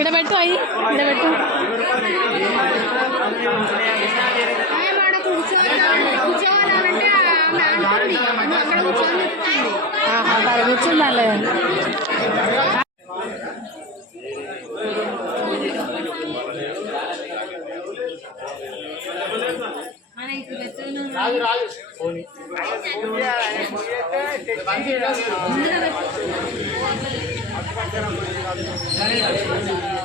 ఇడబెట్టు అయ్యి ఇడబెట్టు. కూర్చుందా లేదు రాజు రాజు ఫోన్ ಕೇಳಿ ಧನ್ಯವಾದ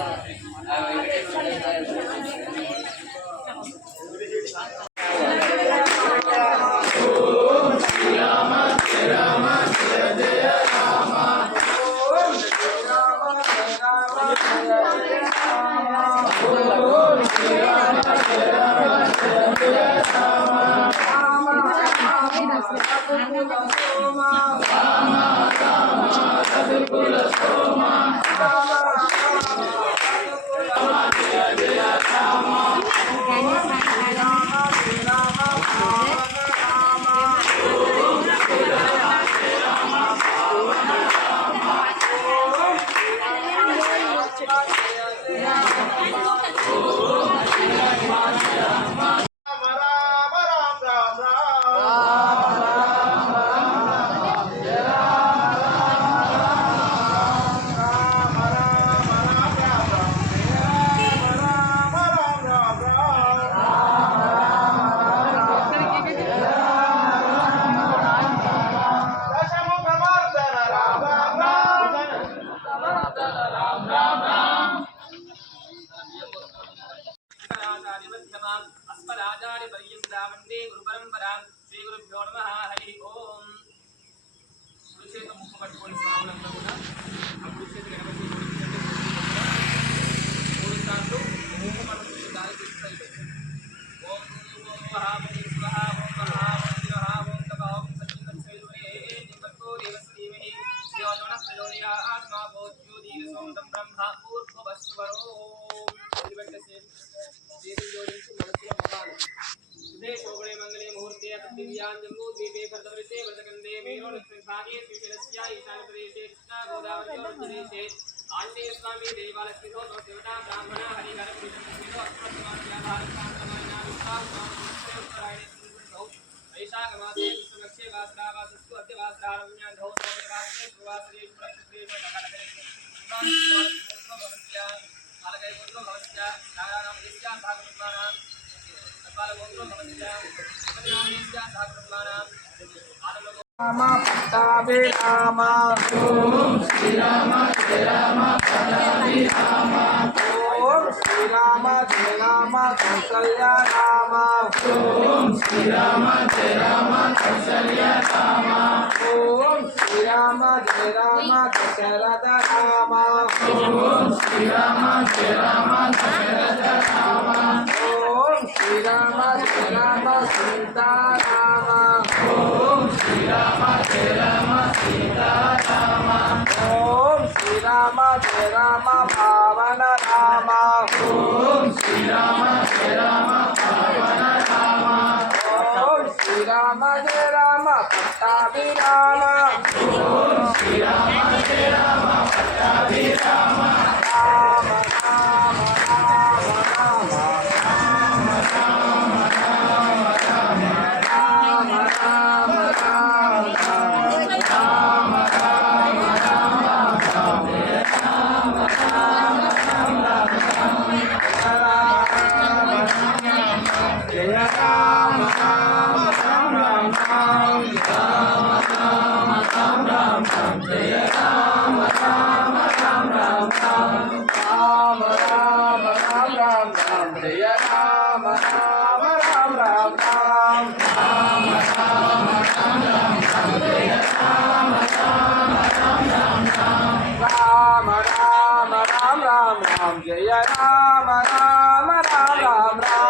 రాజు అస్మరాచార్య పర్యంతా వందే గురు పరంపరాం శ్రీ గురుభ్యో నమ హరి ఓం కుడి చేత ముక్కు పట్టుకొని స్వాములంతా కూడా ఆ కుడి చేతి जम्बूद्वीपे व्रतकन्दे मेरोलक्ष्मीभागे श्रीशैलस्य ईशानप्रदेशे कृष्णागोदावरीप्रदेशे आञ्जनेयस्वामी देवालक्ष्मीतो देवता ब्राह्मण हरिहरकृष्णो वैशाखमासे विश्वलक्ष्ये वासरा वासस्तु अद्य वासरारम्यान्धौ రామ పట్టాభి రామ ఓం శ్రీరామ జయ రామ పట్టాభి రామ ఓం శ్రీరామ జయ రామ కౌసల్య రామ ఓం శ్రీరామ జయ రామ కౌసల్య రామ ఓం శ్రీరామ జయ రామ దశరథ రామ ఓం శ్రీరామ జయ రామ దశరథ రామ ఓం శ్రీరామ జయ రామ సీతారామ ఓం శ్రీరామ జయ రామ సీతారామ ఓం శ్రీరామ జయ రామ పావన రామ ఓం శ్రీరామ జయ రామ పావన రామ ఓం శ్రీరామ జయ రామ పట్టాభి రామ ఓం Srirama Ram Ram Ram Jaya Ram Ram Ram Ram Ram